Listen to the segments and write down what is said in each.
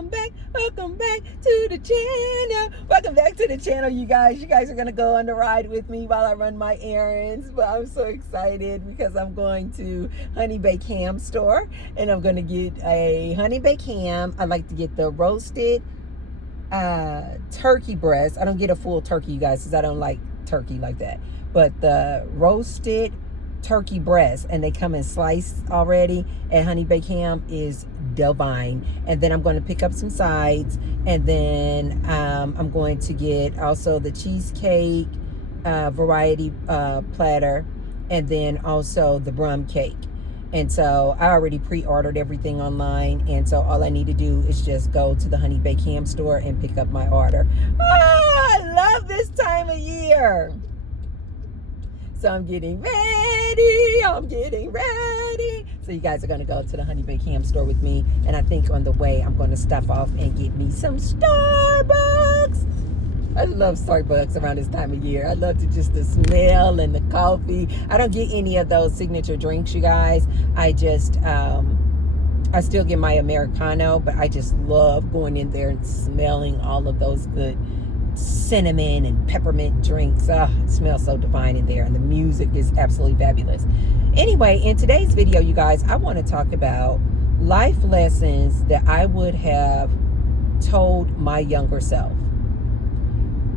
welcome back to the channel. Welcome back to the channel, you guys. You guys are gonna go on the ride with me while I run my errands. But I'm so excited because I'm going to Honey Baked Ham store and I'm gonna get a honey baked ham. I like to get the roasted turkey breast. I don't get a full turkey, you guys, because I don't like turkey like that. But the roasted turkey breast, and they come in sliced already, and honey baked ham is divine. And then I'm going to pick up some sides, and then I'm going to get also the cheesecake variety platter, and then also the brumb cake. And so I already pre-ordered everything online, and so all I need to do is just go to the Honey Baked Ham store and pick up my order. I love this time of year. So I'm getting ready. So you guys are going to go to the Honey Baked Ham store with me. And I think on the way, I'm going to stop off and get me some Starbucks. I love Starbucks around this time of year. I love to just the smell and the coffee. I don't get any of those signature drinks, you guys. I just, I still get my Americano, but I just love going in there and smelling all of those good cinnamon and peppermint drinks. Oh, it smells so divine in there, and the music is absolutely fabulous. Anyway, in today's video, you guys, I want to talk about life lessons that I would have told my younger self.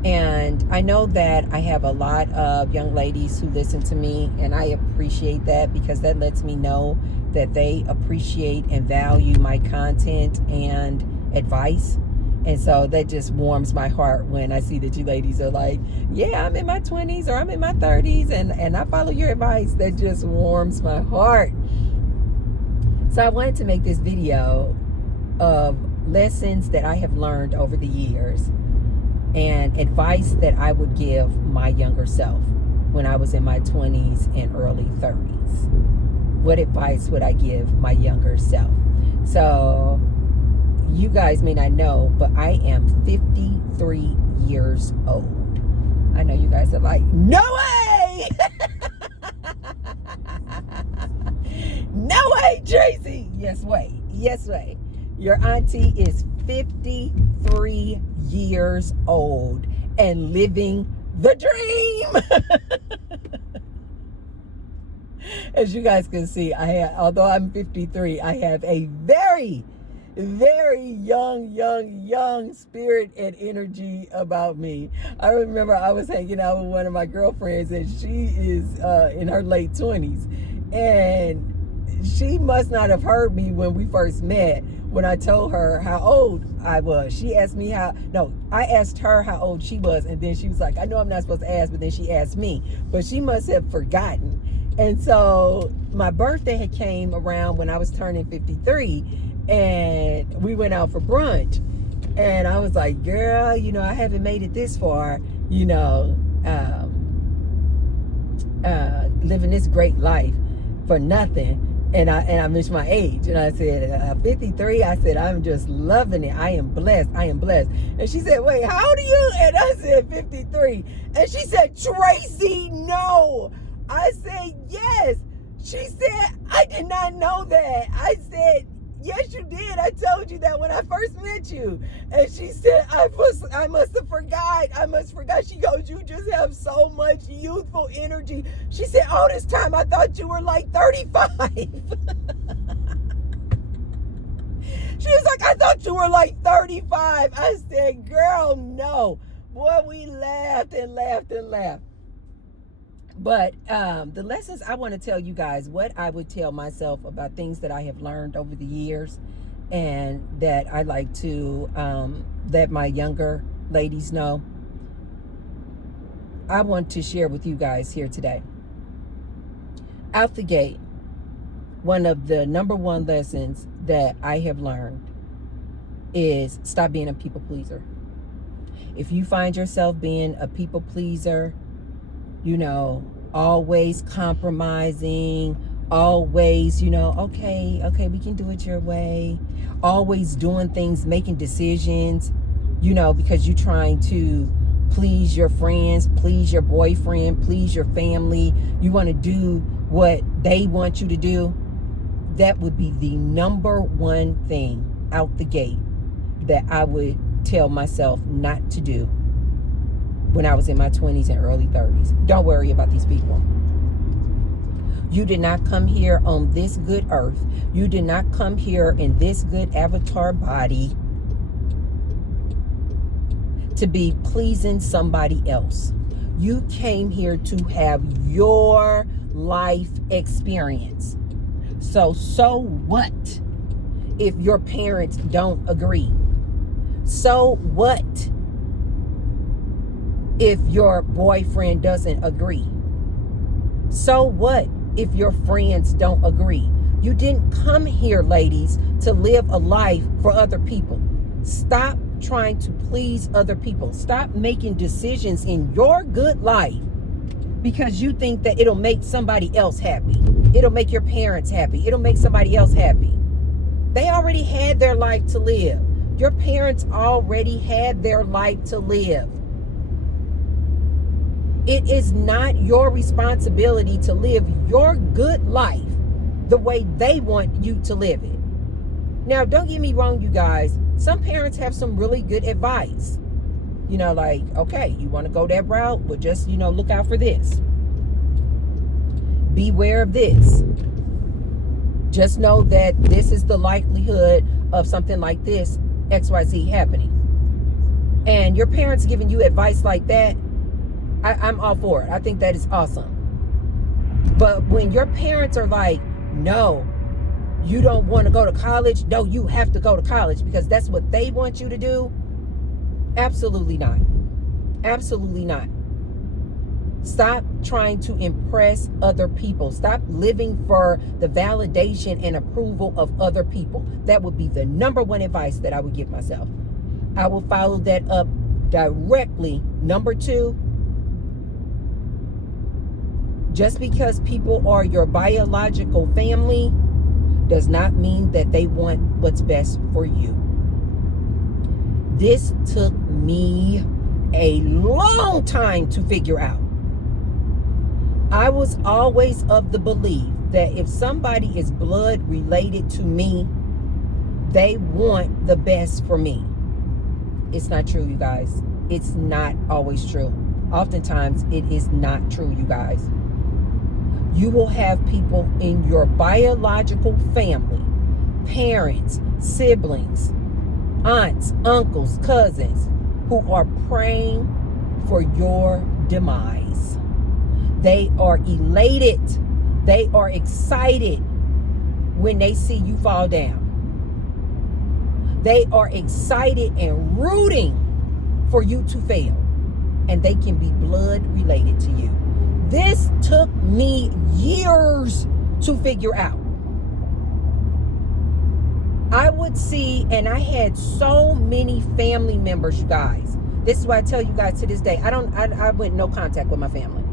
And I know that I have a lot of young ladies who listen to me, and I appreciate that because that lets me know that they appreciate and value my content and advice. And so that just warms my heart when I see that you ladies are like, yeah, I'm in my 20s or I'm in my 30s and I follow your advice. That just warms my heart. So I wanted to make this video of lessons that I have learned over the years and advice that I would give my younger self when I was in my 20s and early 30s. What advice would I give my younger self? So you guys may not know, but I am 53 years old. I know you guys are like, no way! No way, Tracy! Yes way, yes way. Your auntie is 53 years old and living the dream. As you guys can see, although I'm 53, I have a very young spirit and energy about me. I remember I was hanging out with one of my girlfriends, and she is in her late 20s, and she must not have heard me when we first met, when I told her how old I was. She asked me I asked her how old she was, and then she was like, I know I'm not supposed to ask, but then she asked me, but she must have forgotten. And so my birthday had came around when I was turning 53, and we went out for brunch, and I was like, girl, I haven't made it this far, living this great life for nothing. And I mentioned my age, and I said 53. I said, I'm just loving it. I am blessed. And she said, wait, how old are you? And I said 53. And she said, Tracy, no. I said, yes. She said, I did not know that. I said, yes, you did. I told you that when I first met you. And she said, I must have forgot. She goes, you just have so much youthful energy. She said, all this time I thought you were like 35. She was like, I thought you were like 35. I said, girl, no. Boy, we laughed and laughed and laughed. But the lessons I want to tell you guys, what I would tell myself about things that I have learned over the years and that I like to let my younger ladies know, I want to share with you guys here today. Out the gate, one of the number one lessons that I have learned is stop being a people pleaser. If you find yourself being a people pleaser, always compromising, always, okay, we can do it your way, always doing things, making decisions, because you're trying to please your friends, please your boyfriend, please your family. You want to do what they want you to do. That would be the number one thing out the gate. that I would tell myself not to do when I was in my 20s and early 30s. Don't worry about these people. You did not come here on this good earth. You did not come here in this good avatar body to be pleasing somebody else. You came here to have your life experience. So what if your parents don't agree? So what if your boyfriend doesn't agree? So what if your friends don't agree? You didn't come here, ladies, to live a life for other people. Stop trying to please other people. Stop making decisions in your good life because you think that it'll make somebody else happy. It'll make your parents happy. It'll make somebody else happy. They already had their life to live. Your parents already had their life to live. It is not your responsibility to live your good life the way they want you to live it. Now, don't get me wrong, you guys. Some parents have some really good advice. You know, like, okay, you want to go that route, but just, look out for this. Beware of this. Just know that this is the likelihood of something like this, XYZ, happening. And your parents giving you advice like that, I'm all for it. I think that is awesome. But when your parents are like, no, you don't want to go to college. No, you have to go to college because that's what they want you to do. Absolutely not. Absolutely not. Stop trying to impress other people. Stop living for the validation and approval of other people. That would be the number one advice that I would give myself. I will follow that up directly. Number 2, just because people are your biological family does not mean that they want what's best for you. This took me a long time to figure out. I was always of the belief that if somebody is blood related to me, they want the best for me. It's not true, you guys. It's not always true. Oftentimes, it is not true, you guys. You will have people in your biological family, parents, siblings, aunts, uncles, cousins, who are praying for your demise. They are elated. They are excited when they see you fall down. They are excited and rooting for you to fail. And they can be blood related to you. This took me years to figure out. I would see, and I had so many family members, you guys. This is why I tell you guys to this day, I went no contact with my family.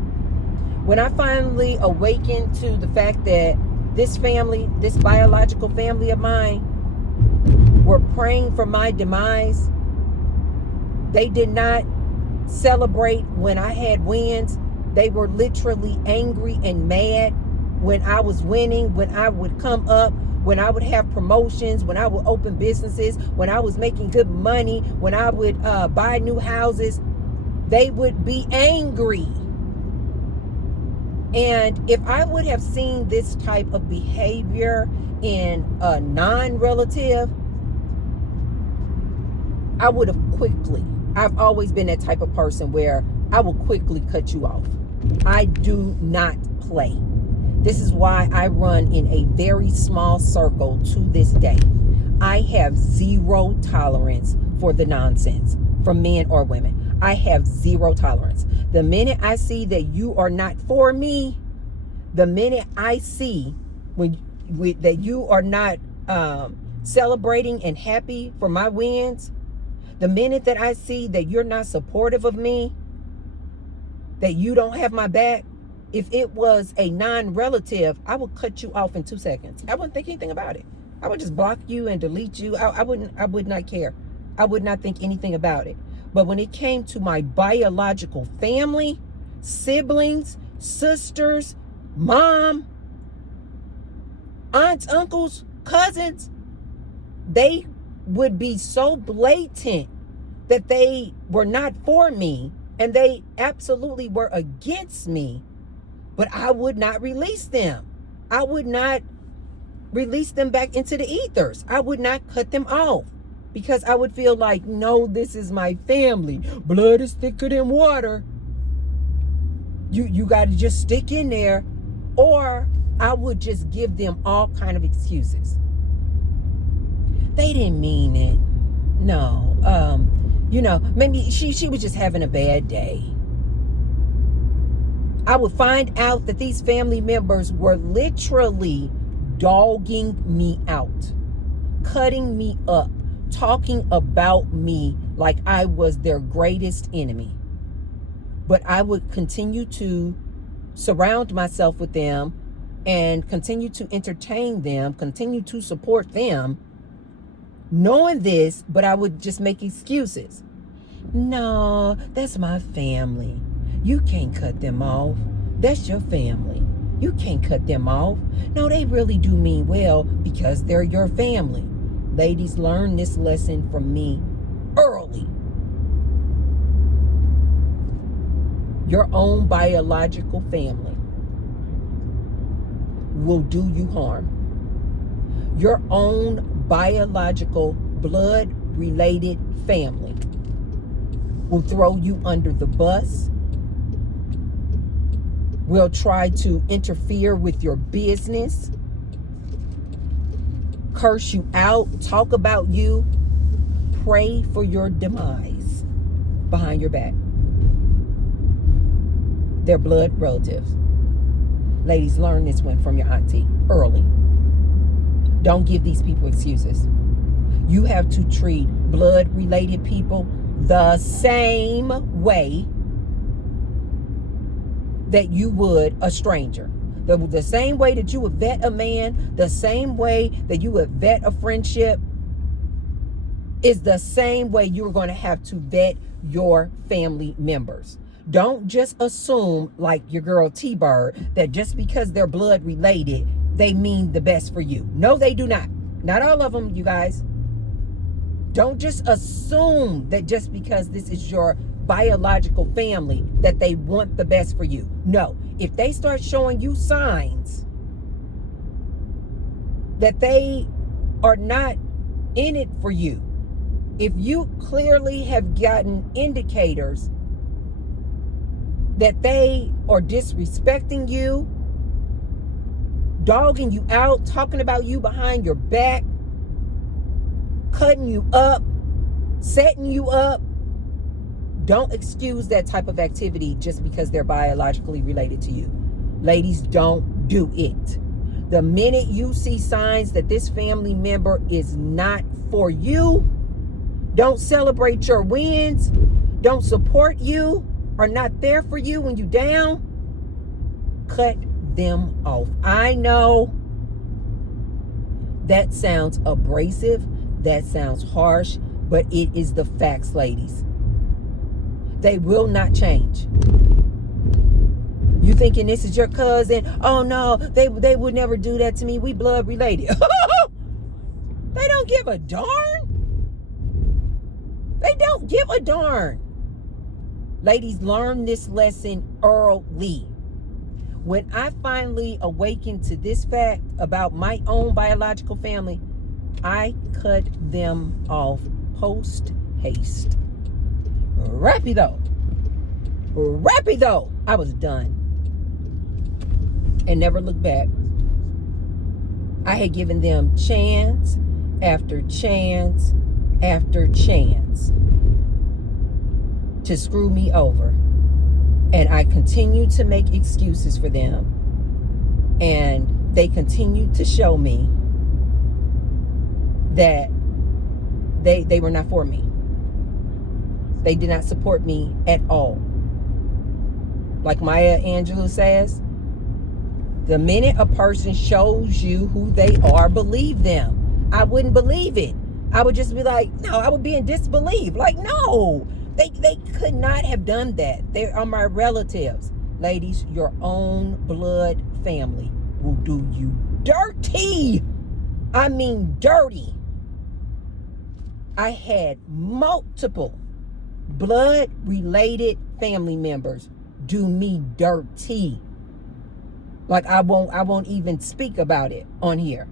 When I finally awakened to the fact that this family, this biological family of mine, were praying for my demise, they did not celebrate when I had wins. They were literally angry and mad when I was winning, when I would come up, when I would have promotions, when I would open businesses, when I was making good money, when I would buy new houses. They would be angry. And if I would have seen this type of behavior in a non-relative, I would have quickly, I've always been that type of person where I will quickly cut you off. I do not play. This is why I run in a very small circle to this day. I have zero tolerance for the nonsense from men or women. I have zero tolerance. The minute I see that you are not for me, the minute I see that you are not celebrating and happy for my wins, the minute that I see that you're not supportive of me, that you don't have my back, if it was a non-relative, I would cut you off in 2 seconds. I wouldn't think anything about it. I would just block you and delete you. I would not care. I would not think anything about it. But when it came to my biological family, siblings, sisters, mom, aunts, uncles, cousins, they would be so blatant that they were not for me and they absolutely were against me, but I would not release them. I would not release them back into the ethers. I would not cut them off because I would feel like, no, this is my family. Blood is thicker than water. You got to just stick in there. Or I would just give them all kind of excuses. They didn't mean it. No. Maybe she was just having a bad day. I would find out that these family members were literally dogging me out, cutting me up, talking about me like I was their greatest enemy. But I would continue to surround myself with them and continue to entertain them, continue to support them, knowing this, but I would just make excuses. No, that's my family. You can't cut them off. That's your family. You can't cut them off. No, they really do mean well because they're your family. Ladies, learn this lesson from me early. Your own biological family will do you harm. Your own biological blood-related family will throw you under the bus, will try to interfere with your business, curse you out, talk about you, pray for your demise behind your back. They're blood relatives. Ladies, learn this one from your auntie early. Don't give these people excuses. You have to treat blood-related people the same way that you would a stranger. The same way that you would vet a man, the same way that you would vet a friendship, is the same way you're going to have to vet your family members. Don't just assume, like your girl T-Bird, that just because they're blood related, they mean the best for you. No, they do not. Not all of them, you guys. Don't just assume that just because this is your biological family that they want the best for you. No, if they start showing you signs that they are not in it for you, if you clearly have gotten indicators that they are disrespecting you, dogging you out, talking about you behind your back, cutting you up, setting you up, don't excuse that type of activity just because they're biologically related to you. Ladies, don't do it. The minute you see signs that this family member is not for you, don't celebrate your wins, don't support you, are not there for you when you're down, cut them off. I know that sounds abrasive, that sounds harsh, but it is the facts, ladies. They will not change. You thinking this is your cousin? Oh no, they would never do that to me. We blood related. They don't give a darn. They don't give a darn. Ladies, learn this lesson early. When I finally awakened to this fact about my own biological family, I cut them off post haste. Rapido, I was done and never looked back. I had given them chance after chance after chance to screw me over, and I continued to make excuses for them, and they continued to show me that they were not for me. They did not support me at all. Like Maya Angelou says, the minute a person shows you who they are, believe them. I wouldn't believe it. I would just be like, no, I would be in disbelief. Like, no, they could not have done that. They are my relatives. Ladies, your own blood family will do you dirty. I mean dirty. I had multiple blood-related family members do me dirty. Like I won't even speak about it on here.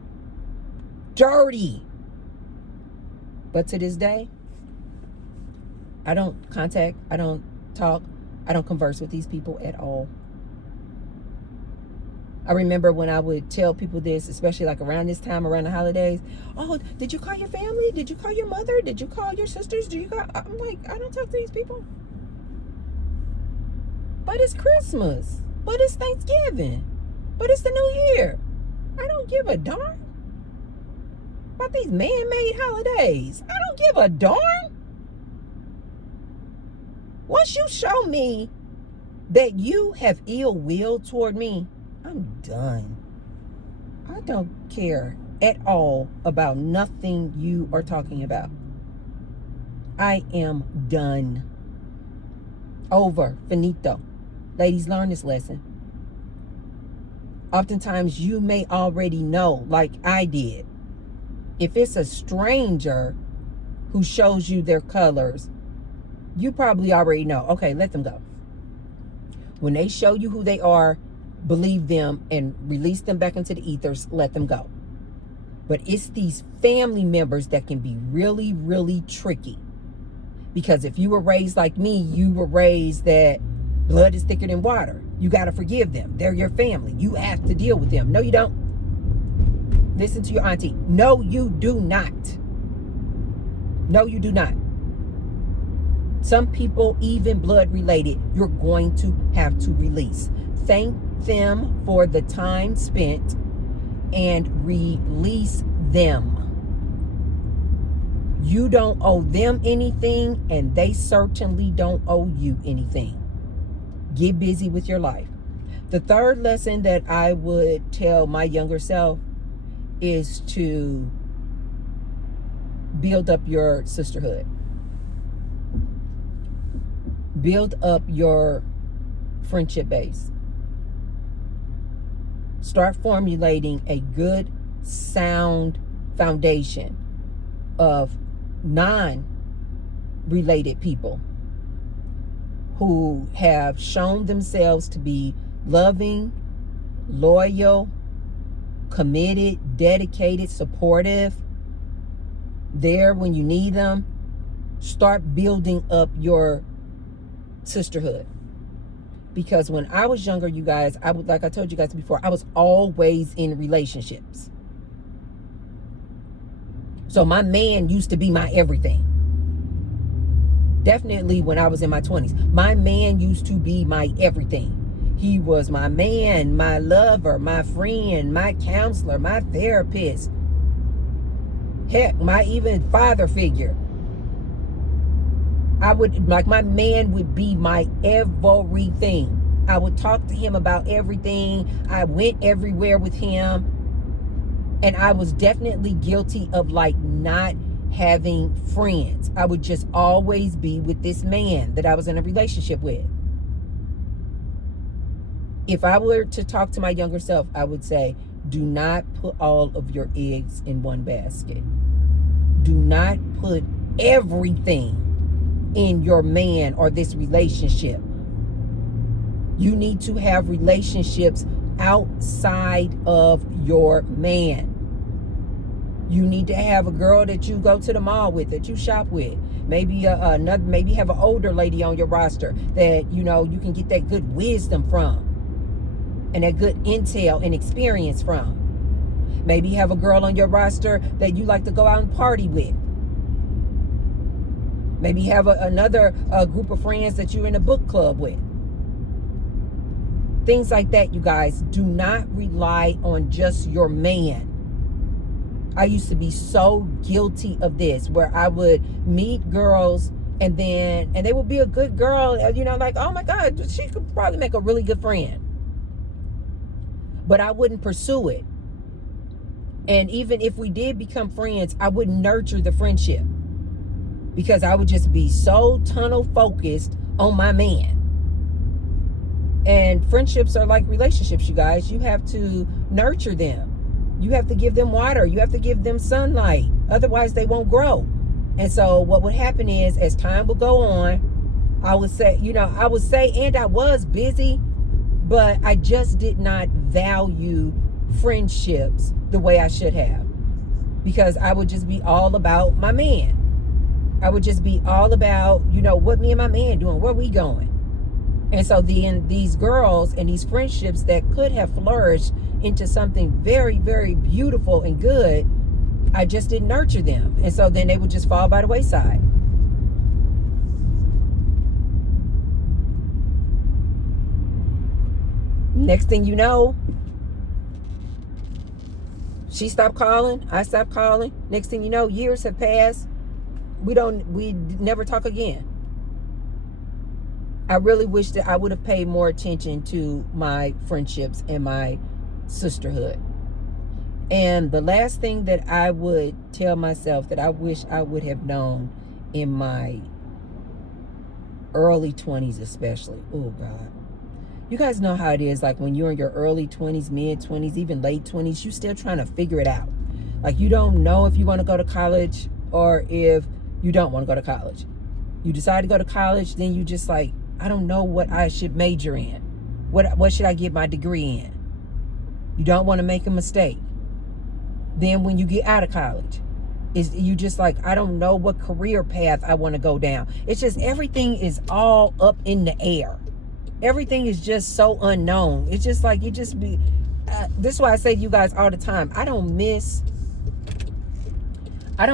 Dirty. But to this day, I don't contact, I don't talk, I don't converse with these people at all. I remember when I would tell people this, especially like around this time, around the holidays. Oh, did you call your family? Did you call your mother? Did you call your sisters? I'm like, I don't talk to these people. But it's Christmas. But it's Thanksgiving. But it's the New Year. I don't give a darn about these man-made holidays. I don't give a darn. Once you show me that you have ill will toward me, I'm done. I don't care at all about nothing you are talking about. I am done. Over. Finito. Ladies, learn this lesson. Oftentimes you may already know, like I did. If it's a stranger who shows you their colors, you probably already know. Okay, let them go. When they show you who they are, believe them and release them back into the ethers, let them go. But it's these family members that can be really, really tricky. Because if you were raised like me, you were raised that blood is thicker than water. You got to forgive them. They're your family. You have to deal with them. No, you don't. Listen to your auntie. No, you do not. No, you do not. Some people, even blood related, you're going to have to release. Thank them for the time spent and release them. You don't owe them anything, and they certainly don't owe you anything. Get busy with your life. The third lesson that I would tell my younger self is to build up your sisterhood. Build up your friendship base. Start formulating a good, sound foundation of non-related people who have shown themselves to be loving, loyal, committed, dedicated, supportive, there when you need them. Start building up your sisterhood. Because when I was younger, you guys, like I told you guys before, I was always in relationships. So my man used to be my everything. Definitely when I was in my 20s. My man used to be my everything. He was my man, my lover, my friend, my counselor, my therapist. Heck, my even father figure. My man would be my everything. I would talk to him about everything. I went everywhere with him. And I was definitely guilty of not having friends. I would just always be with this man that I was in a relationship with. If I were to talk to my younger self, I would say, do not put all of your eggs in one basket. Do not put everything in your man or this relationship. You need to have relationships outside of your man. You need to have a girl that you go to the mall with, that you shop with. Maybe maybe have an older lady on your roster that you can get that good wisdom from, and that good intel and experience from. Maybe have a girl on your roster that you like to go out and party with. Maybe have another group of friends that you're in a book club with. Things like that, you guys. Do not rely on just your man. I used to be so guilty of this, where I would meet girls and they would be a good girl, like, oh my God, she could probably make a really good friend. But I wouldn't pursue it. And even if we did become friends, I wouldn't nurture the friendship, because I would just be so tunnel focused on my man. And friendships are like relationships, you guys. You have to nurture them. You have to give them water. You have to give them sunlight. Otherwise, they won't grow. And so what would happen is, as time would go on, I would say, and I was busy, but I just did not value friendships the way I should have, because I would just be all about my man. I would just be all about, what me and my man doing, where we going. And so these girls and these friendships that could have flourished into something very, very beautiful and good, I just didn't nurture them. And so then they would just fall by the wayside. Next thing you know, she stopped calling, I stopped calling. Next thing you know, years have passed. We never talk again. I really wish that I would have paid more attention to my friendships and my sisterhood. And the last thing that I would tell myself that I wish I would have known in my early 20s especially. Oh, God. You guys know how it is, like when you're in your early 20s, mid 20s, even late 20s, you're still trying to figure it out. Like you don't know if you want to go to college or if you don't want to go to college. You decide to go to college, then you just like, I don't know what I should major in. What should I get my degree in? You don't want to make a mistake. Then when you get out of college, you just like, I don't know what career path I want to go down. It's just everything is all up in the air. Everything is just so unknown. It's just like this is why I say to you guys all the time, I don't miss my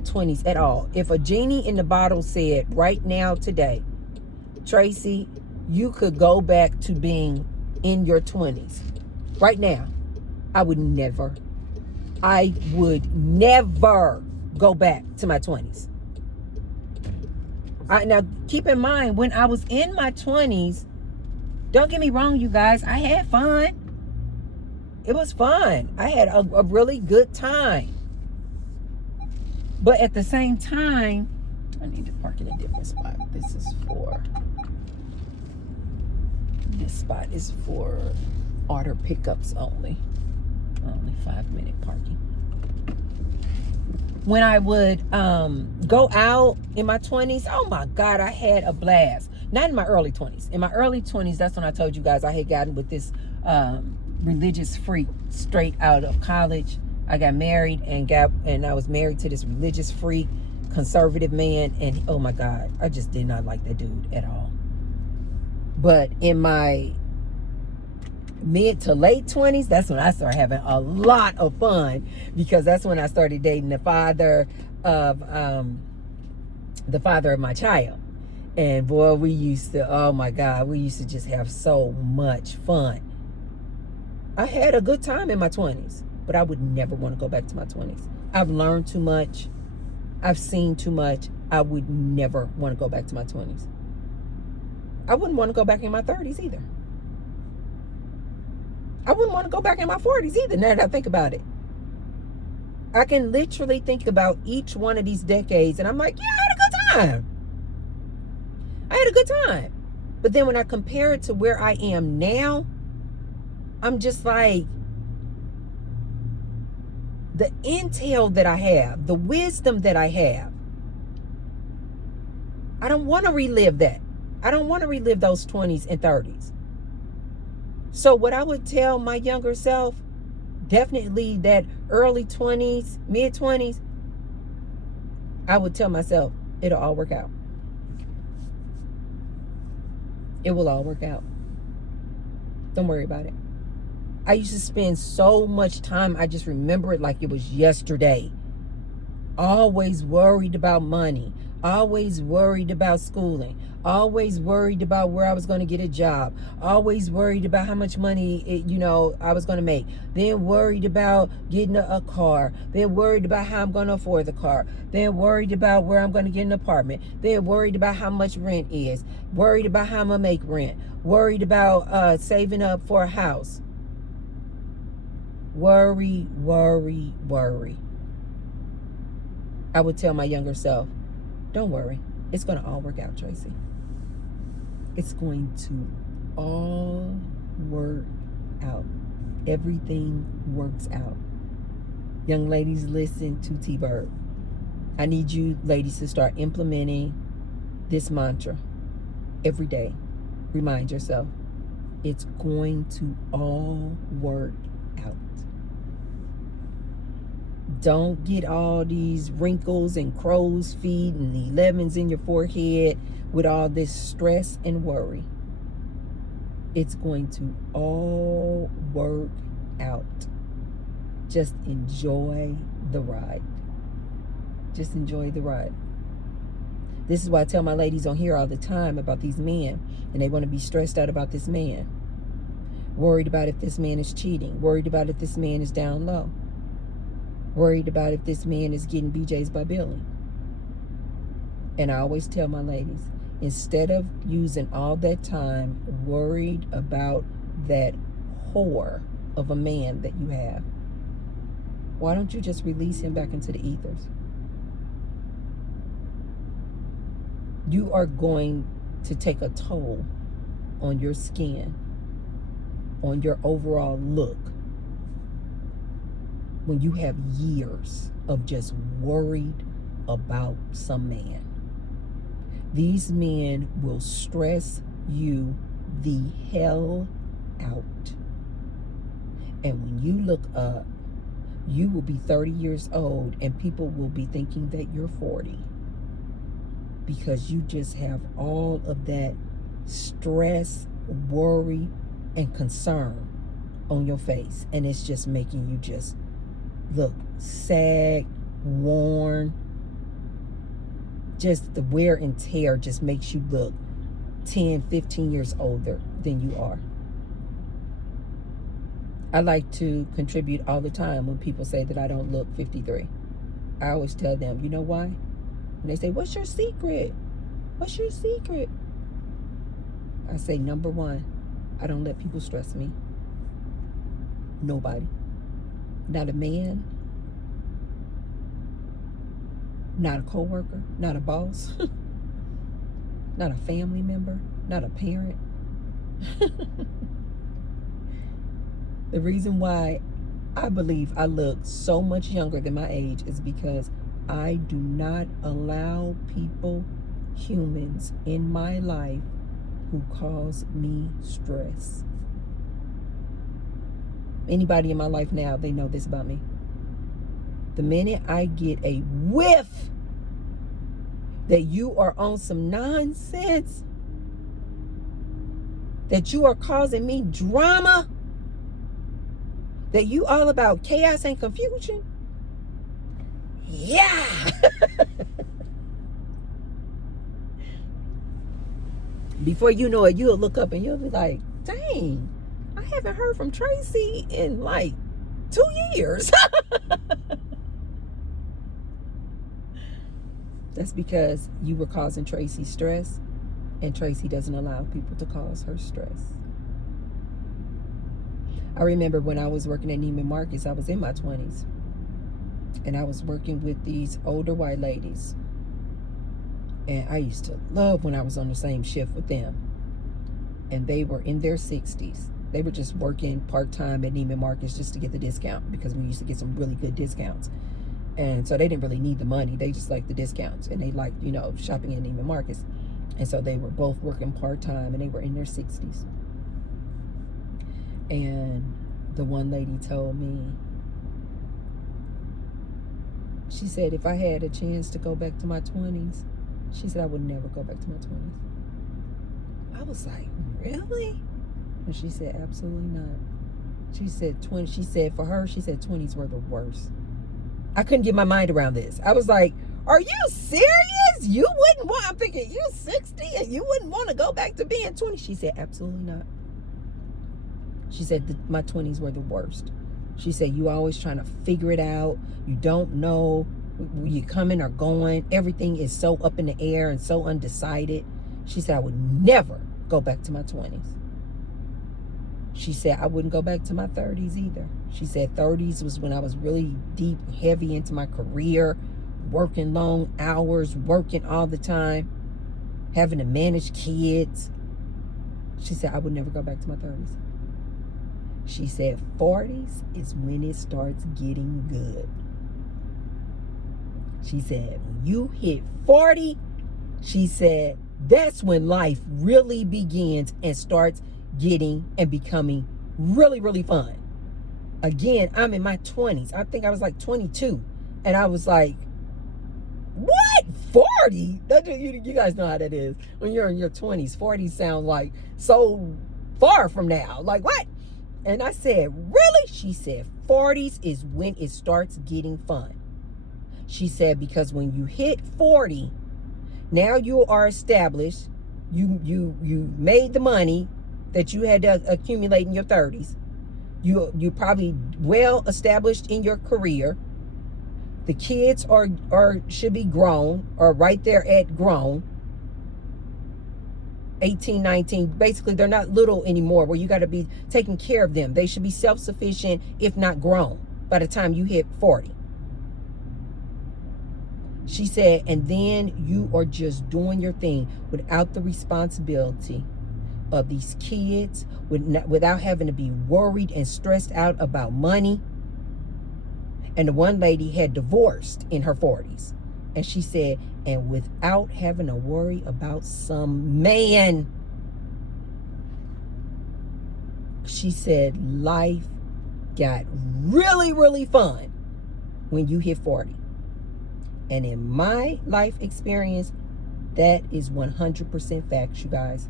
20s at all. If a genie in the bottle said right now today, Tracy, you could go back to being in your 20s right now, I would never go back to my 20s. Now, keep in mind, when I was in my 20s, don't get me wrong, you guys, I had fun. It was fun. I had a really good time. But at the same time, I need to park in a different spot. This spot is for order pickups only. Only 5-minute parking. When I would go out in my 20s, oh my God, I had a blast. Not in my early 20s. In my early 20s, that's when I told you guys I had gotten with this religious freak straight out of college. I got married and I was married to this religious freak, conservative man, and oh my God, I just did not like that dude at all. But in my mid to late 20s, that's when I started having a lot of fun, because that's when I started dating the father of my child. And boy, we used to just have so much fun. I had a good time in my 20s, but I would never want to go back to my 20s. I've learned too much. I've seen too much. I would never want to go back to my 20s. I wouldn't want to go back in my 30s either. I wouldn't want to go back in my 40s either, now that I think about it. I can literally think about each one of these decades, and I'm like, yeah, I had a good time. I had a good time. But then when I compare it to where I am now, I'm just like, the intel that I have, the wisdom that I have, I don't want to relive that. I don't want to relive those 20s and 30s. So what I would tell my younger self, definitely that early 20s, mid 20s, I would tell myself, it'll all work out. It will all work out. Don't worry about it. I used to spend so much time, I just remember it like it was yesterday. Always worried about money. Always worried about schooling. Always worried about where I was going to get a job. Always worried about how much money, I was going to make. Then worried about getting a car. Then worried about how I'm going to afford the car. Then worried about where I'm going to get an apartment. Then worried about how much rent is. Worried about how I'm going to make rent. Worried about saving up for a house. Worry, worry, worry. I would tell my younger self, don't worry. It's going to all work out, Tracy. It's going to all work out. Everything works out. Young ladies, listen to T-Bird. I need you ladies to start implementing this mantra every day. Remind yourself, it's going to all work out. Don't get all these wrinkles and crow's feet and 11s in your forehead with all this stress and worry. It's going to all work out. Just enjoy the ride. Just enjoy the ride. This is why I tell my ladies on here all the time about these men, and they want to be stressed out about this man. Worried about if this man is cheating. Worried about if this man is down low. Worried about if this man is getting BJs by Billy. And I always tell my ladies, instead of using all that time worried about that whore of a man that you have, why don't you just release him back into the ethers? You are going to take a toll on your skin, on your overall look, when you have years of just worried about some man. These men will stress you the hell out. And when you look up, you will be 30 years old and people will be thinking that you're 40. Because you just have all of that stress, worry, and concern on your face. And it's just making you just look sad, worn. Just the wear and tear just makes you look 10, 15 years older than you are. I like to contribute all the time when people say that I don't look 53. I always tell them, you know why? And they say, what's your secret? What's your secret? I say, number one, I don't let people stress me. Nobody. Not a man. Not a coworker. Not a boss. Not a family member. Not a parent. The reason why I believe I look so much younger than my age is because I do not allow people, humans in my life who cause me stress. Anybody in my life now, they know this about me. The minute I get a whiff that you are on some nonsense, that you are causing me drama, that you all about chaos and confusion, yeah. Before you know it, you'll look up and you'll be like, dang, I haven't heard from Tracy in like 2 years. That's because you were causing Tracy stress, and Tracy doesn't allow people to cause her stress. I remember when I was working at Neiman Marcus, I was in my 20s. And I was working with these older white ladies. And I used to love when I was on the same shift with them. And they were in their 60s. They were just working part-time at Neiman Marcus just to get the discount, because we used to get some really good discounts. And so they didn't really need the money. They just liked the discounts. And they liked, you know, shopping at Neiman Marcus. And so they were both working part-time, and they were in their 60s. And the one lady told me, she said, if I had a chance to go back to my 20s, she said, I would never go back to my 20s. I was like, really? And she said, absolutely not. She said, for her, she said 20s were the worst. I couldn't get my mind around this. I was like, are you serious? You wouldn't want, I'm thinking, you 60 and you wouldn't want to go back to being 20? She said, absolutely not. She said, my 20s were the worst. She said, you always trying to figure it out. You don't know where you're coming or going. Everything is so up in the air and so undecided. She said, I would never go back to my 20s. She said, I wouldn't go back to my 30s either. She said 30s was when I was really deep, heavy into my career, working long hours, working all the time, having to manage kids. She said, I would never go back to my 30s. She said 40s is when it starts getting good. She said, when you hit 40, she said, that's when life really begins and starts getting and becoming really, really fun. Again, I'm in my 20s. I think I was like 22. And I was like, what? 40? You guys know how that is. When you're in your 20s, 40 sounds like so far from now. Like, what? And I said, really? She said, 40s is when it starts getting fun. She said, because when you hit 40, now you are established. You made the money that you had to accumulate in your 30s. You probably well established in your career. The kids are should be grown, or right there at grown. 18, 19, basically they're not little anymore where you got to be taking care of them. They should be self-sufficient, if not grown, by the time you hit 40. She said, and then you are just doing your thing without the responsibility of these kids, without having to be worried and stressed out about money. And the one lady had divorced in her 40s. And she said, and without having to worry about some man. She said, life got really, really fun when you hit 40. And in my life experience, that is 100% facts, you guys.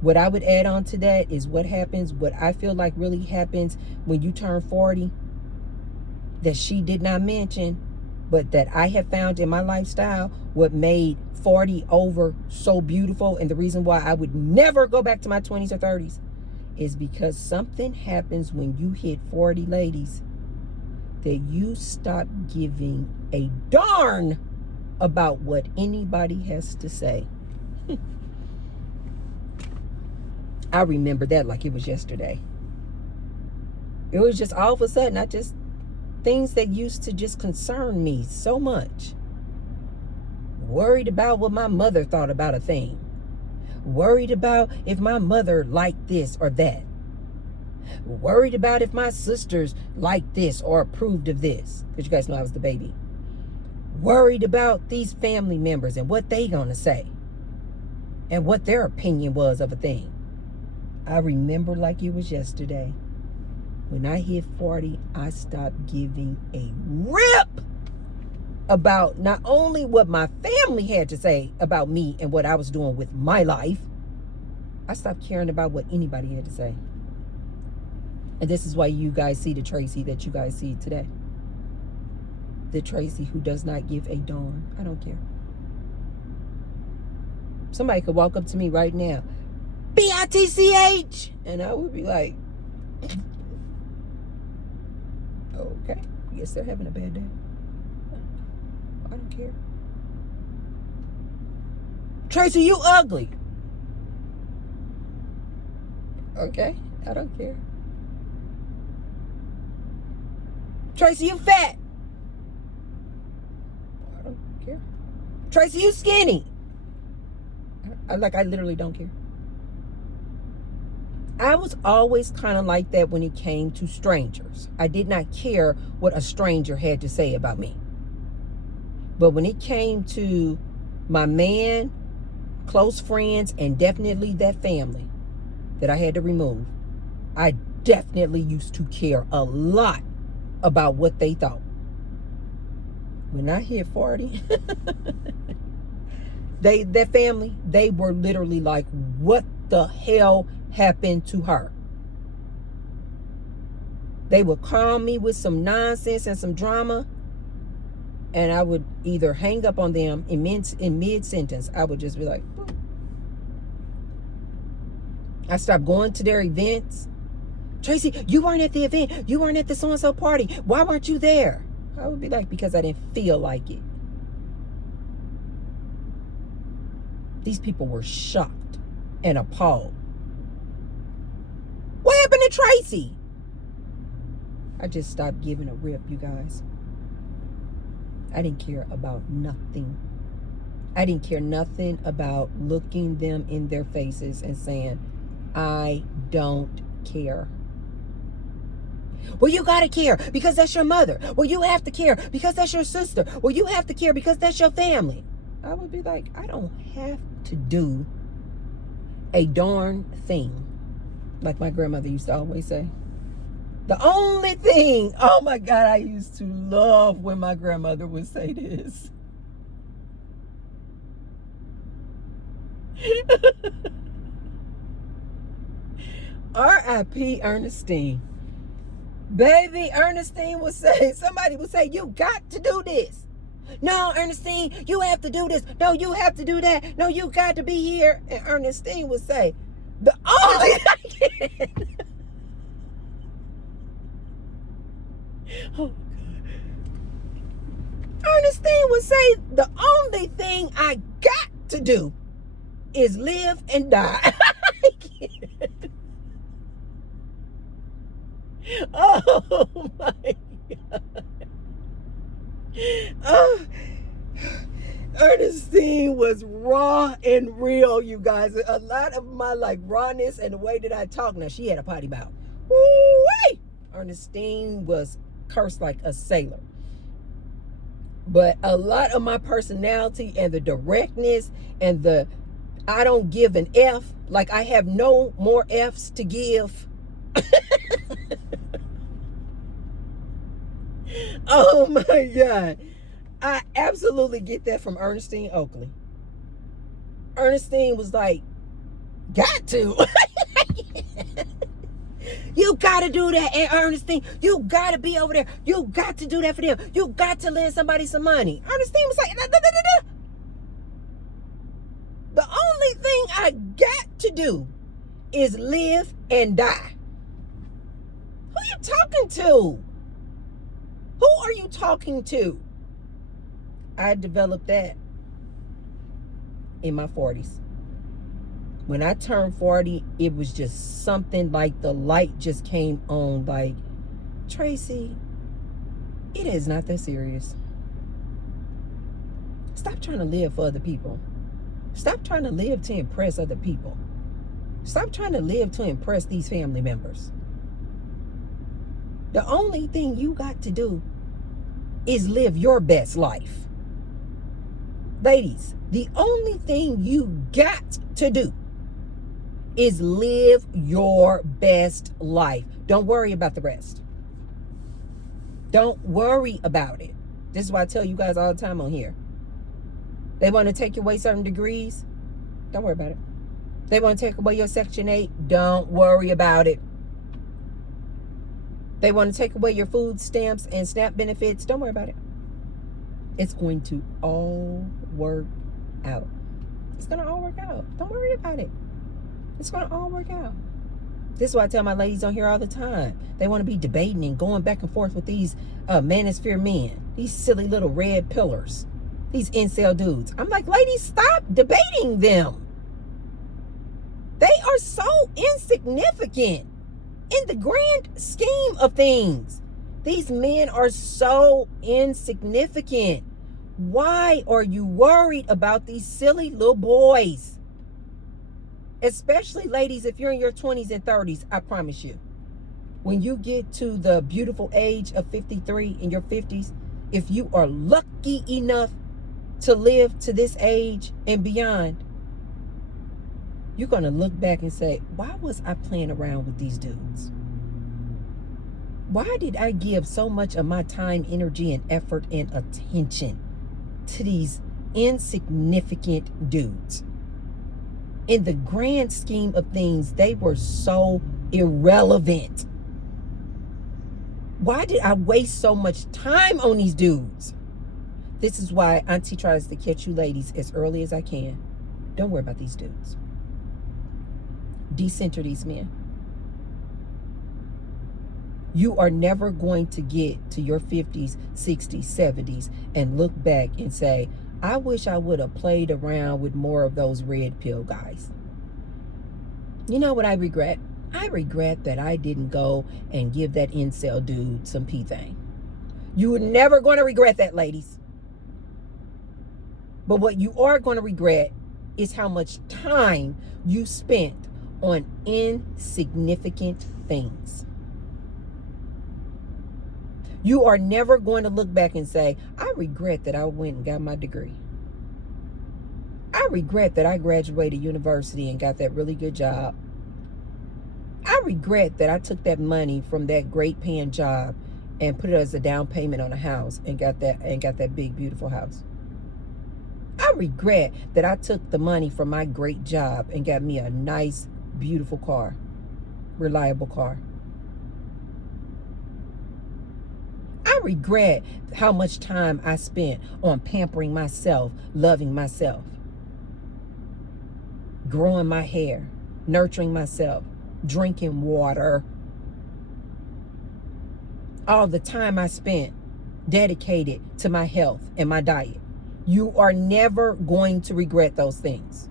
What I would add on to that is what I feel like really happens when you turn 40, that she did not mention, but that I have found in my lifestyle, what made 40 over so beautiful, and the reason why I would never go back to my 20s or 30s, is because something happens when you hit 40, ladies, that you stop giving a darn about what anybody has to say. I remember that like it was yesterday. It was just all of a sudden, things that used to just concern me so much. Worried about what my mother thought about a thing. Worried about if my mother liked this or that. Worried about if my sisters liked this or approved of this. Because you guys know I was the baby. Worried about these family members and what they gonna say. And what their opinion was of a thing. I remember like it was yesterday. When I hit 40, I stopped giving a rip about not only what my family had to say about me and what I was doing with my life. I stopped caring about what anybody had to say. And this is why you guys see the Tracy that you guys see today. The Tracy who does not give a darn. I don't care. Somebody could walk up to me right now, B-I-T-C-H, and I would be like, okay, I guess they're having a bad day. I don't care. Tracy, you ugly. Okay, I don't care. Tracy, you fat. I don't care. Tracy, you skinny. I literally don't care. I was always kind of like that when it came to strangers. I did not care what a stranger had to say about me. But when it came to my man, close friends, and definitely that family that I had to remove, I definitely used to care a lot about what they thought. When I hit 40, that family, they were literally like, what the hell happened to her? They would call me with some nonsense and some drama, and I would either hang up on them in mid-sentence. I would just be like, oh. I stopped going to their events. Tracy, you weren't at the event. You weren't at the so-and-so party. Why weren't you there? I would be like, because I didn't feel like it. These people were shocked and appalled. What happened to Tracy? I just stopped giving a rip, you guys. I didn't care about nothing. I didn't care nothing about looking them in their faces and saying, I don't care. Well, you got to care because that's your mother. Well, you have to care because that's your sister. Well, you have to care because that's your family. I would be like, I don't have to do a darn thing. Like my grandmother used to always say. The only thing, oh my God, I used to love when my grandmother would say this. R.I.P. Ernestine. Baby, Ernestine would say, somebody would say, you got to do this. No, Ernestine, you have to do this. No, you have to do that. No, you got to be here. And Ernestine would say, the only thing. Oh, God. Ernestine would say, the only thing I got to do is live and die. Oh my God. Oh, Ernestine was raw and real, you guys. A lot of my like rawness and the way that I talk. Now she had a potty mouth. Woo-wee! Ernestine was cursed like a sailor. But a lot of my personality and the directness and the I don't give an F, like I have no more F's to give. Oh my God. I absolutely get that from Ernestine Oakley. Ernestine was like, got to. You got to do that, and Ernestine. You got to be over there. You got to do that for them. You got to lend somebody some money. Ernestine was like, the only thing I got to do is live and die. Who are you talking to? Who are you talking to? I developed that in my 40s. When I turned 40, it was just something like the light just came on. Like, Tracy, it is not that serious. Stop trying to live for other people. Stop trying to live to impress other people. Stop trying to live to impress these family members. The only thing you got to do is live your best life. Ladies, the only thing you got to do is live your best life. Don't worry about the rest. Don't worry about it. This is why I tell you guys all the time on here. They want to take away certain degrees. Don't worry about it. They want to take away your Section 8. Don't worry about it. They want to take away your food stamps and SNAP benefits. Don't worry about it. It's going to all work out. It's going to all work out. Don't worry about it. It's going to all work out. This is why I tell my ladies on here all the time. They want to be debating and going back and forth with these manosphere men. These silly little red pillars. These incel dudes. I'm like, ladies, stop debating them. They are so insignificant in the grand scheme of things. These men are so insignificant. Why are you worried about these silly little boys? Especially ladies, if you're in your 20s and 30s, I promise you, when you get to the beautiful age of 53 in your 50s, if you are lucky enough to live to this age and beyond, you're going to look back and say, why was I playing around with these dudes? Why did I give so much of my time, energy, and effort and attention to these insignificant dudes? In the grand scheme of things, they were so irrelevant. Why did I waste so much time on these dudes? This is why Auntie tries to catch you ladies as early as I can. Don't worry about these dudes. Decenter these men. You are never going to get to your 50s, 60s, 70s and look back and say, I wish I would have played around with more of those red pill guys. You know what I regret? I regret that I didn't go and give that incel dude some P-thing. You are never going to regret that, ladies. But what you are going to regret is how much time you spent on insignificant things. You are never going to look back and say, I regret that I went and got my degree. I regret that I graduated university and got that really good job. I regret that I took that money from that great paying job and put it as a down payment on a house and got that big, beautiful house. I regret that I took the money from my great job and got me a nice, beautiful car, reliable car. I regret how much time I spent on pampering myself, loving myself, growing my hair, nurturing myself, drinking water. All the time I spent dedicated to my health and my diet. You are never going to regret those things.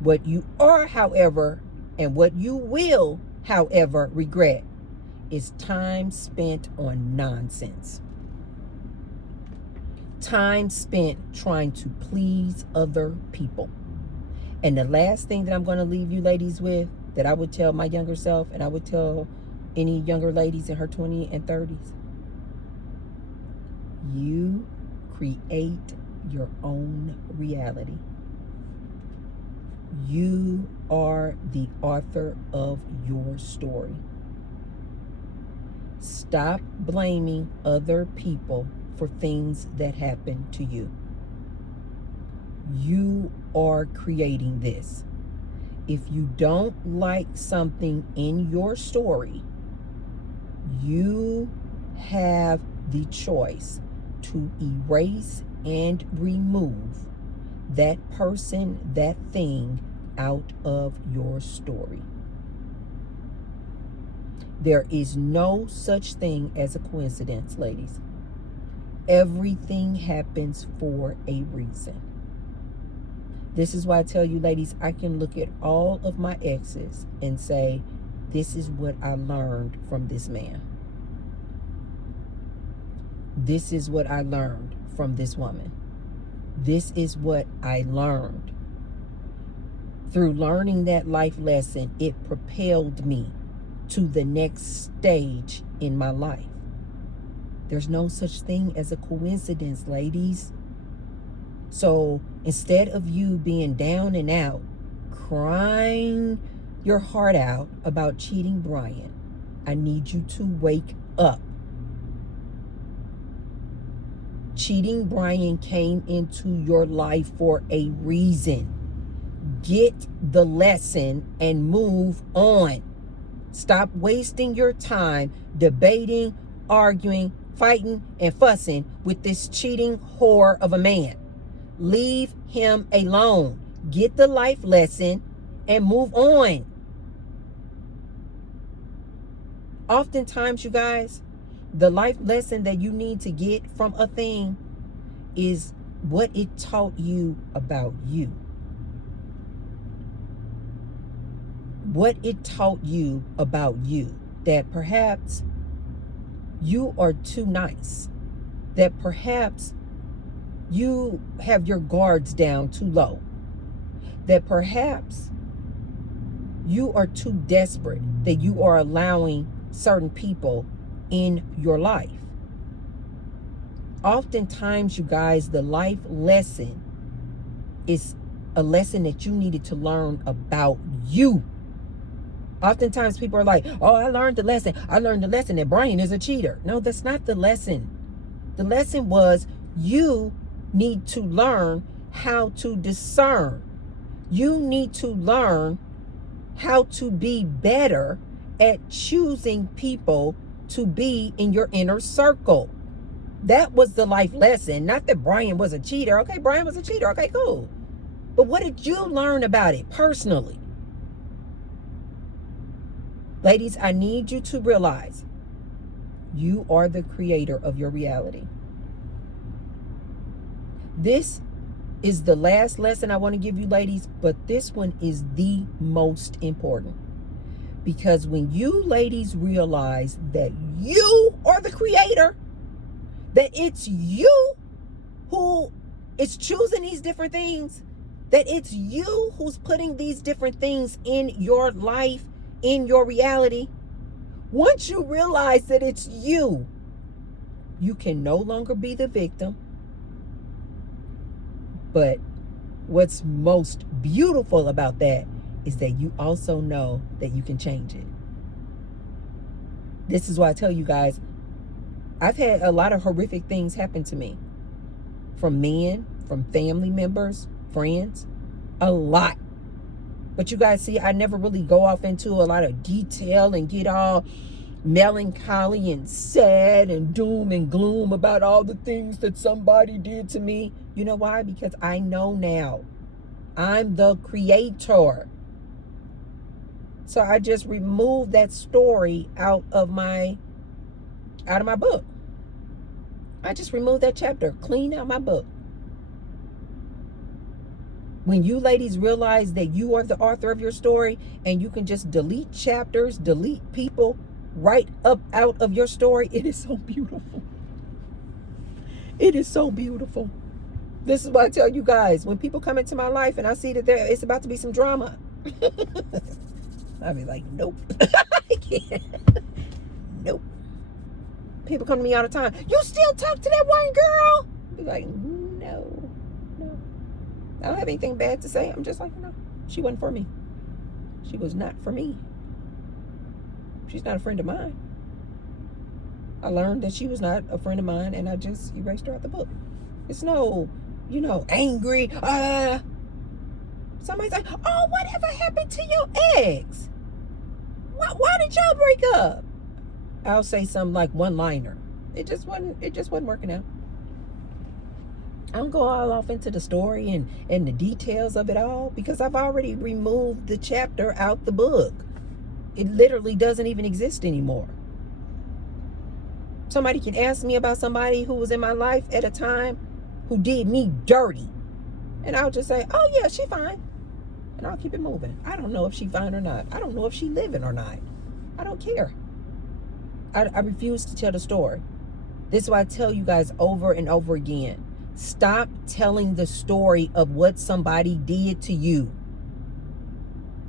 What you are, however, and what you will, however, regret is time spent on nonsense. Time spent trying to please other people. And the last thing that I'm going to leave you ladies with, that I would tell my younger self, and I would tell any younger ladies in her 20s and 30s, you create your own reality. You are the author of your story. Stop blaming other people for things that happen to you. You are creating this. If you don't like something in your story, you have the choice to erase and remove that person, that thing out of your story. There is no such thing as a coincidence, ladies. Everything happens for a reason. This is why I tell you, ladies, I can look at all of my exes and say, this is what I learned from this man. This is what I learned from this woman. This is what I learned. Through learning that life lesson, it propelled me to the next stage in my life. There's no such thing as a coincidence, ladies. So instead of you being down and out, crying your heart out about cheating Brian, I need you to wake up. Cheating Brian came into your life for a reason. Get the lesson and move on. Stop wasting your time debating, arguing, fighting, and fussing with this cheating whore of a man. Leave him alone. Get the life lesson and move on. Oftentimes, you guys, the life lesson that you need to get from a thing is what it taught you about you. What it taught you about you. That perhaps you are too nice. That perhaps you have your guards down too low. That perhaps you are too desperate, that you are allowing certain people in your life. Oftentimes, you guys, the life lesson is a lesson that you needed to learn about you. Oftentimes people are like, oh, I learned the lesson. I learned the lesson that Brian is a cheater. No, that's not the lesson. The lesson was you need to learn how to discern. You need to learn how to be better at choosing people to be in your inner circle. That was the life lesson. Not that Brian was a cheater. Okay, Brian was a cheater. Okay, cool. But what did you learn about it personally? Ladies, I need you to realize you are the creator of your reality. This is the last lesson I want to give you, ladies, but this one is the most important. Because when you ladies realize that you are the creator, that it's you who is choosing these different things, that it's you who's putting these different things in your life, in your reality. Once you realize that it's you, You can no longer be the victim. But what's most beautiful about that is that you also know that you can change it. This is why I tell you guys, I've had a lot of horrific things happen to me. From men, from family members, friends, a lot. But you guys see, I never really go off into a lot of detail and get all melancholy and sad and doom and gloom about all the things that somebody did to me. You know why? Because I know now. I'm the creator. So I just removed that story out of my book. I just removed that chapter, clean out my book. When you ladies realize that you are the author of your story and you can just delete chapters, delete people right up out of your story, it is so beautiful. It is so beautiful. This is why I tell you guys, when people come into my life and I see that it's about to be some drama, I'll be like, nope. I can't. Nope. People come to me all the time. You still talk to that one girl? I'll be like, no. I don't have anything bad to say. I'm just like, no, she wasn't for me. She was not for me. She's not a friend of mine. I learned that she was not a friend of mine, and I just erased her out the book. It's no, angry. Somebody's like, oh, whatever happened to your ex? Why did y'all break up? I'll say something like one-liner. It just wasn't working out. I don't go all off into the story and the details of it all because I've already removed the chapter out the book. It literally doesn't even exist anymore. Somebody can ask me about somebody who was in my life at a time who did me dirty. And I'll just say, oh yeah, she fine. And I'll keep it moving. I don't know if she fine or not. I don't know if she living or not. I don't care. I refuse to tell the story. This is why I tell you guys over and over again. Stop telling the story of what somebody did to you.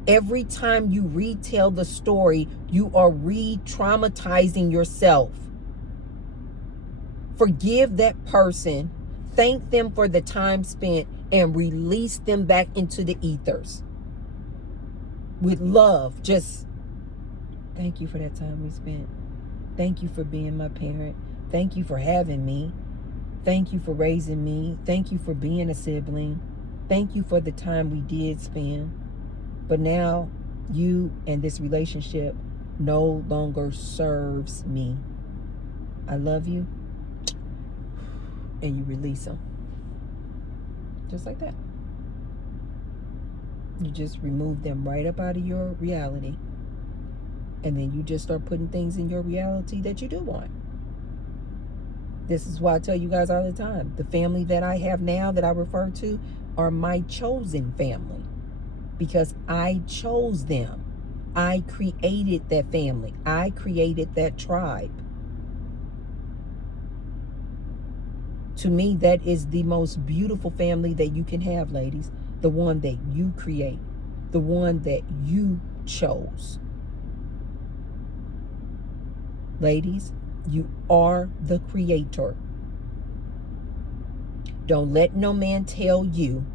Every time you retell the story, you are re-traumatizing yourself. Forgive that person, thank them for the time spent, and release them back into the ethers. With love, just thank you for that time we spent. Thank you for being my parent. Thank you for having me. Thank you for raising me. Thank you for being a sibling. Thank you for the time we did spend. But now you and this relationship no longer serves me. I love you. And you release them. Just like that. You just remove them right up out of your reality. And then you just start putting things in your reality that you do want. This is why I tell you guys all the time. The family that I have now that I refer to are my chosen family. Because I chose them. I created that family. I created that tribe. To me, that is the most beautiful family that you can have, ladies. The one that you create. The one that you chose. Ladies, you are the creator. Don't let no man tell you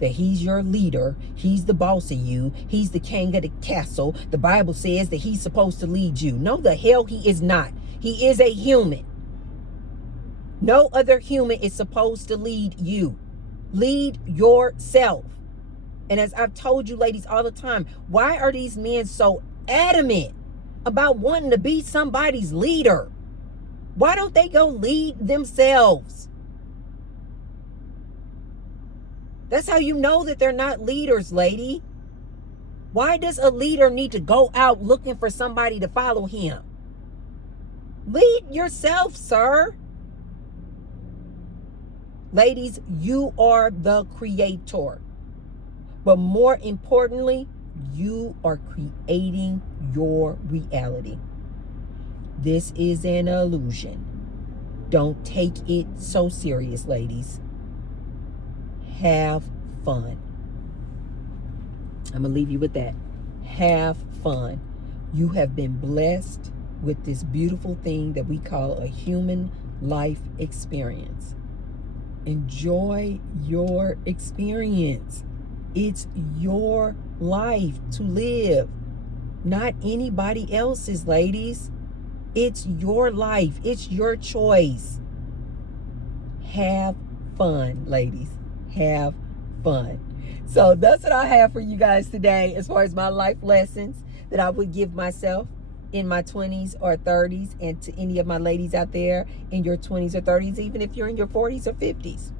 that he's your leader, he's the boss of you, he's the king of the castle. The Bible says that he's supposed to lead you. No, the hell he is not. He is a human. No other human is supposed to lead you. Lead yourself. And as I've told you ladies all the time, why are these men so adamant about wanting to be somebody's leader? Why don't they go lead themselves? That's how you know that they're not leaders, lady. Why does a leader need to go out looking for somebody to follow him? Lead yourself, sir. Ladies, you are the creator. But more importantly, you are creating your reality. This is an illusion. Don't take it so serious, ladies. Have fun. I'm going to leave you with that. Have fun. You have been blessed. with this beautiful thing that we call a human life experience. Enjoy your experience. It's your life to live, not anybody else's, ladies. It's your life. It's your choice. Have fun, ladies. Have fun. So that's what I have for you guys today as far as my life lessons that I would give myself in my 20s or 30s, and to any of my ladies out there in your 20s or 30s, even if you're in your 40s or 50s.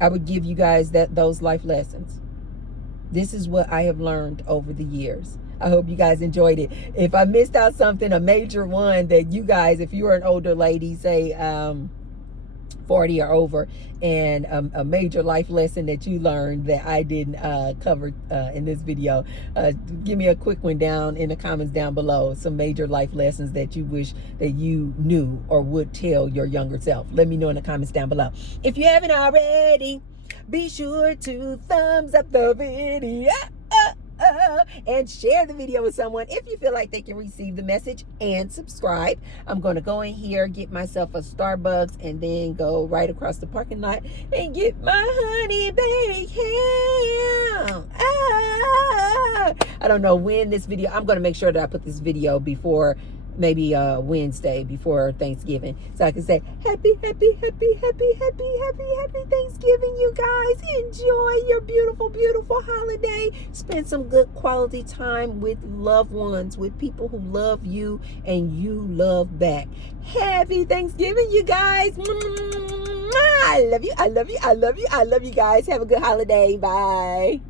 I would give you guys those life lessons. This is what I have learned over the years. I hope you guys enjoyed it. If I missed out something, a major one that you guys, if you are an older lady, say 40 or over, and a major life lesson that you learned that I didn't cover in this video, give me a quick one down in the comments down below. Some major life lessons that you wish that you knew or would tell your younger self. Let me know in the comments down below. If you haven't already, be sure to thumbs up the video and share the video with someone if you feel like they can receive the message, and subscribe. I'm going to go in here, get myself a Starbucks, and then go right across the parking lot and get my honey bacon. I don't know when this video, I'm going to make sure that I put this video before maybe Wednesday, before Thanksgiving, so I can say happy Thanksgiving, you guys. Enjoy your beautiful holiday. Spend some good quality time with loved ones, with people who love you and you love back. Happy Thanksgiving, you guys. I love you guys. Have a good holiday. Bye.